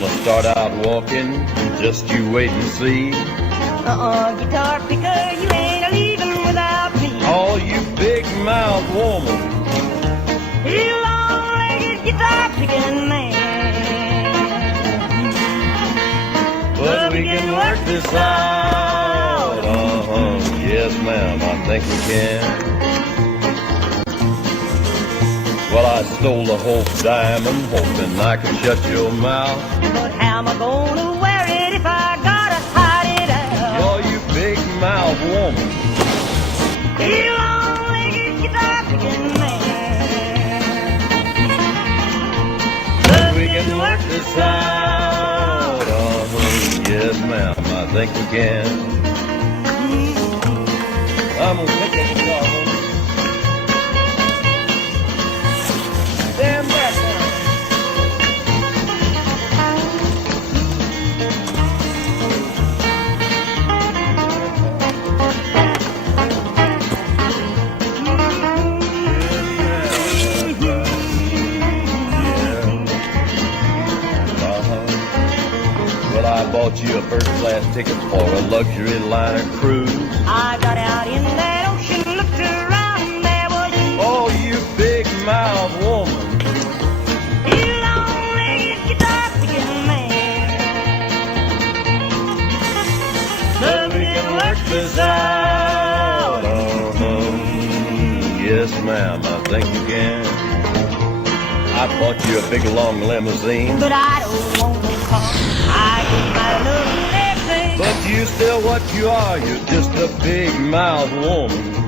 gonna start out walking, just you wait and see. Guitar picker, you ain't a-leaving without me. Oh, you big-mouthed woman. You long-legged guitar picking man. But we can work this out. Yes, ma'am, I think we can. Well, I stole the Hope diamond, hoping I could shut your mouth. But how am I gonna wear it if I gotta hide it out? Oh, you big-mouthed woman. You long-legged guitar picking man. But we can work this out. Yes, ma'am, I think we can. I'm gonna pick up the guitar, woman. Stand back now. Well, I bought you a first-class ticket for a luxury liner cruise. I got out in that ocean, looked around, and there was you. Oh, you big-mouthed woman. You long-legged guitar picking man. But we can work this out. Yes, ma'am, I think we can. I bought you a big long limousine. But I don't want no car. I get my love and everything. But you still what you are, you're just a big-mouthed woman.